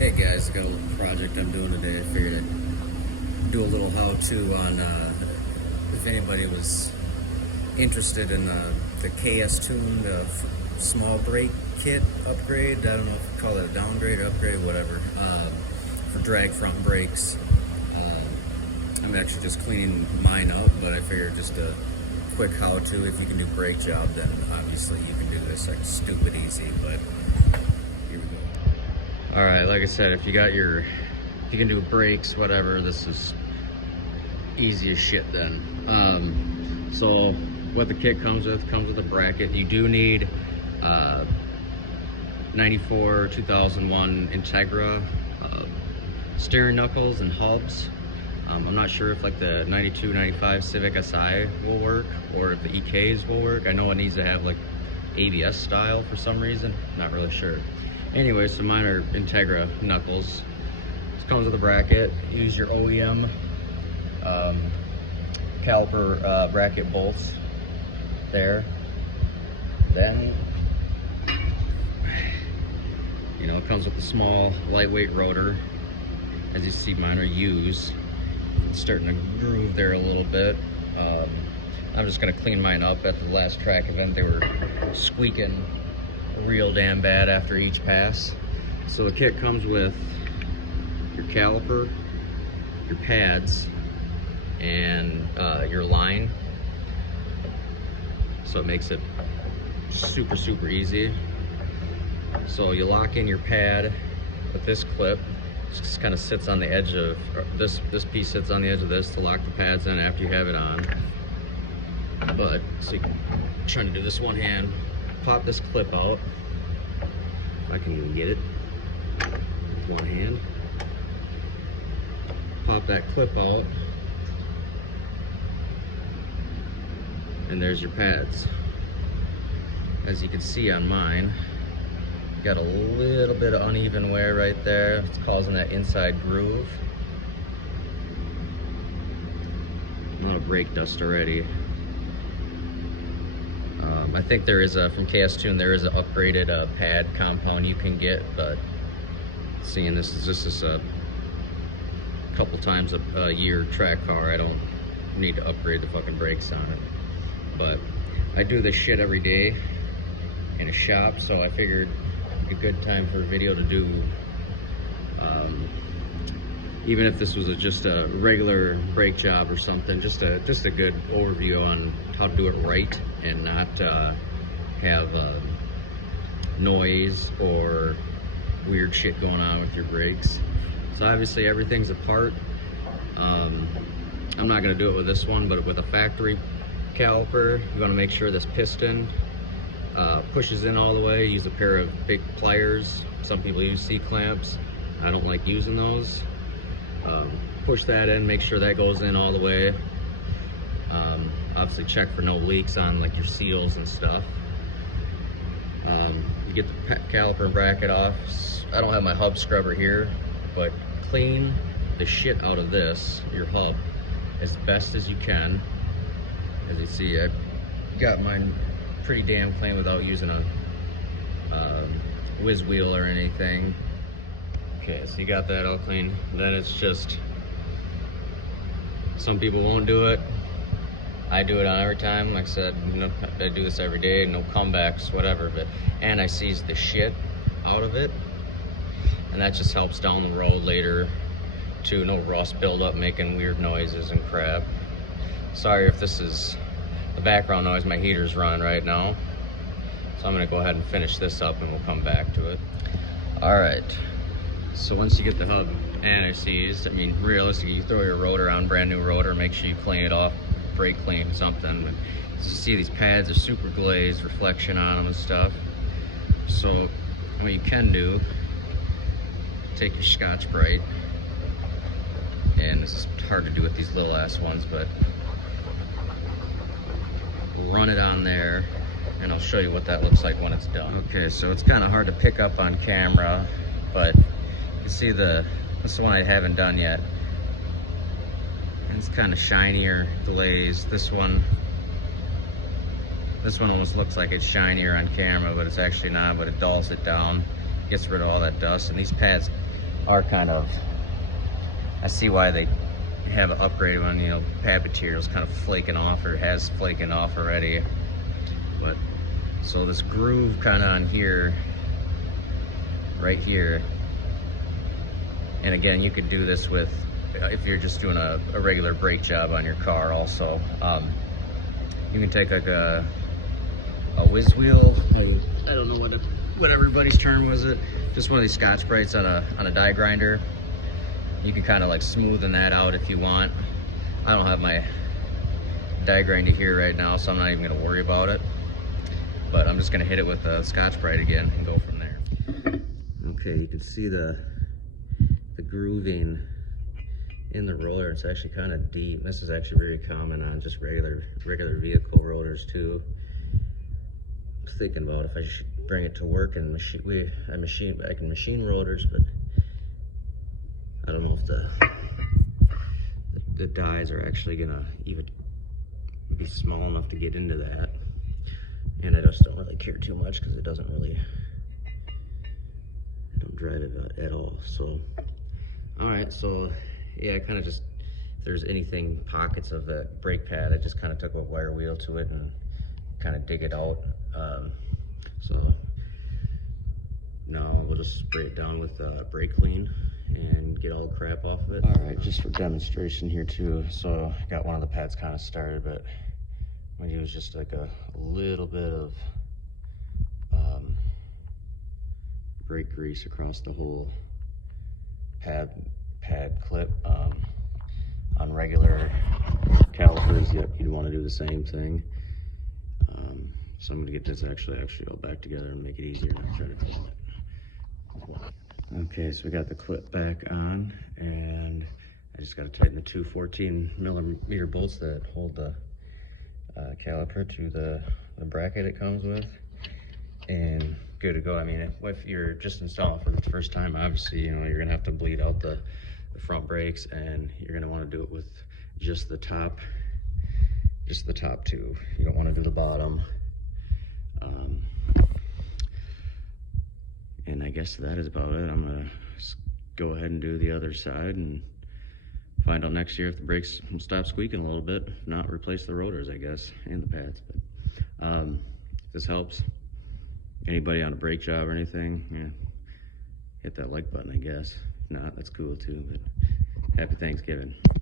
Hey guys, got a little project I'm doing today. I figured I'd do a little how-to on if anybody was interested in the KS tuned small brake kit upgrade. I don't know if you call it a downgrade or upgrade, whatever, for drag front brakes. I'm actually just cleaning mine up, but I figured just a quick how-to. If you can do brake job, then obviously you can do this like stupid easy, but here we go. All right, like I said, if you can do brakes, whatever, this is easy as shit then. So what the kit comes with a bracket. You do need 94 2001 Integra steering knuckles and hubs. I'm not sure if like the 92 95 Civic Si will work or if the EKs will work. I know it needs to have like ABS style for some reason, not really sure. Anyway, so mine are Integra knuckles. This comes with a bracket. Use your OEM caliper bracket bolts there. Then, it comes with a small lightweight rotor. As you see, mine are used. It's starting to groove there a little bit. I'm just gonna clean mine up. At the last track event, they were squeaking real damn bad after each pass. So the kit comes with your caliper, your pads, and your line. So it makes it super easy. So you lock in your pad with this clip. It just kind of sits on the edge of this piece sits on the edge of this to lock the pads in after you have it on. But so you can try to do this one hand. Pop this clip out, if I can even get it with one hand. Pop that clip out, and there's your pads. As you can see on mine, got a little bit of uneven wear right there. It's causing that inside groove. A lot of brake dust already. I think there is from KS Tune, there is an upgraded pad compound you can get, but seeing this is just a couple times a year track car, I don't need to upgrade the fucking brakes on it. But I do this shit every day in a shop, so I figured a good time for a video to do, even if this was just a regular brake job or something, just a good overview on how to do it right and not have noise or weird shit going on with your brakes. So obviously everything's apart. I'm not going to do it with this one, but with a factory caliper, you want to make sure this piston pushes in all the way. Use a pair of big pliers. Some people use C-clamps. I don't like using those. Push that in, make sure that goes in all the way. Obviously check for no leaks on like your seals and stuff. You get the caliper and bracket off. I don't have my hub scrubber here, but clean the shit out of this, your hub, as best as you can. As you see, I got mine pretty damn clean without using a whiz wheel or anything. Okay, so you got that all clean. Then it's just, some people won't do it. I do it on every time. Like I said, I do this every day, no comebacks, whatever. But and I seize the shit out of it, and that just helps down the road later to no rust buildup, making weird noises and crap. Sorry if this is the background noise. My heater's running right now, so I'm gonna go ahead and finish this up, and we'll come back to it. All right. So once you get the hub anti-seized, I mean, realistically, you throw your rotor on, brand new rotor, make sure you clean it off, brake clean something. But as you see, these pads are super glazed, reflection on them and stuff. So what you can do, take your Scotch-Brite, and this is hard to do with these little ass ones, but run it on there, and I'll show you what that looks like when it's done. Okay, so it's kind of hard to pick up on camera, but you can see this is the one I haven't done yet. And it's kind of shinier glazed. This one almost looks like it's shinier on camera, but it's actually not. But it dulls it down, gets rid of all that dust. And these pads are kind of, I see why they have an upgrade when, you know, pad material's kind of flaking off or has flaking off already. But so this groove kind of on here, right here, and again, you could do this with, if you're just doing a regular brake job on your car also. You can take like a whiz wheel, I don't know what everybody's term was it, just one of these Scotch-Brites on a die grinder. You can kind of like smoothen that out if you want. I don't have my die grinder here right now, so I'm not even gonna worry about it. But I'm just gonna hit it with the Scotch-Brite again and go from there. Okay, you can see the grooving in the roller. It's actually kind of deep. This is actually very common on just regular vehicle rotors too. I'm thinking about if I should bring it to work and I can machine rotors, but I don't know if the dies are actually gonna even be small enough to get into that. And I just don't really care too much because it doesn't really, I don't drive it at all. So, all right, so yeah, I kind of just, if there's anything, pockets of the brake pad, I just kind of took a wire wheel to it and kind of dig it out. So now we'll just spray it down with brake clean and get all the crap off of it. All right, just for demonstration here too. So I got one of the pads kind of started, but I'm gonna use just like a little bit of brake grease across the whole pad clip. On regular calipers, you'd want to do the same thing. So I'm gonna get this actually all back together and make it easier. I'll try to clean it. Okay, so we got the clip back on, and I just got to tighten the two 14mm bolts that hold the caliper to the bracket it comes with, and good to go. I mean, if you're just installing for the first time, obviously, you know, you're gonna have to bleed out the front brakes, and you're gonna want to do it with just the top two. You don't want to do the bottom. And I guess that is about it. I'm gonna go ahead and do the other side and find out next year if the brakes stop squeaking a little bit. If not, replace the rotors, I guess, and the pads. But if this helps anybody on a brake job or anything, yeah, hit that like button, I guess. If not, that's cool too. But happy Thanksgiving.